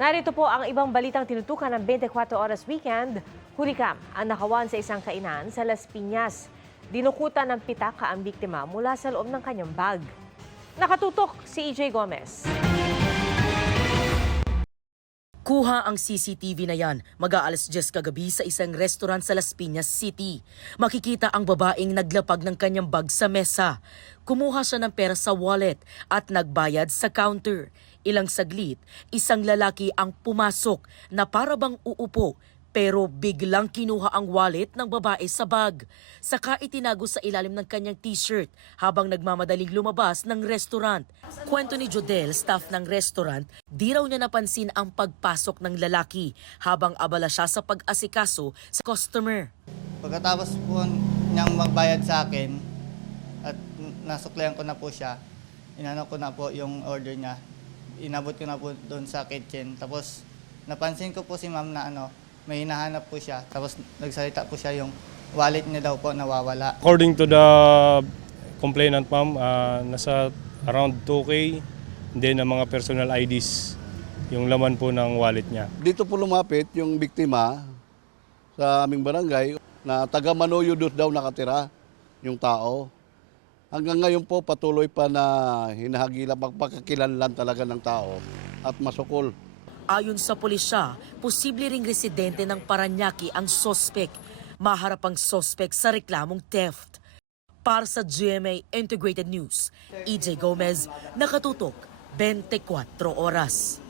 Narito po ang ibang balitang tinutukan ng 24 Oras Weekend. Hurikam ang nakawan sa isang kainan sa Las Piñas. Dinukutan ng pitaka ang biktima mula sa loob ng kanyang bag. Nakatutok si EJ Gomez. Kuha ang CCTV na yan mag-aalas 10 kagabi sa isang restaurant sa Las Piñas City. Makikita ang babaeng naglapag ng kanyang bag sa mesa. Kumuha siya ng pera sa wallet at nagbayad sa counter. Ilang saglit, isang lalaki ang pumasok na para bang uupo pero biglang kinuha ang wallet ng babae sa bag. Saka itinago sa ilalim ng kanyang t-shirt habang nagmamadaling lumabas ng restaurant. Kwento ni Jodel, staff ng restaurant, di raw niya napansin ang pagpasok ng lalaki habang abala siya sa pag-asikaso sa customer. Pagkatapos po niyang magbayad sa akin at nasuklihan ko na po siya, inano ko na po yung order niya. Inabot ko na po doon sa kitchen. Tapos napansin ko po si ma'am na may hinahanap po siya. Tapos nagsalita po siya yung wallet niya daw po nawawala. According to the complainant ma'am, nasa around 2K, then ang mga personal IDs, yung laman po ng wallet niya. Dito po lumapit yung biktima sa aming barangay na taga Manoyo daw nakatira yung tao. Hanggang ngayon po patuloy pa na hinahagila magpakakilanlan talaga ng tao at masukol. Ayon sa pulisya, posible ring residente ng Parañaque ang sospek. Maharap ang sospek sa reklamong theft. Para sa GMA Integrated News, EJ Gomez, nakatutok 24 oras.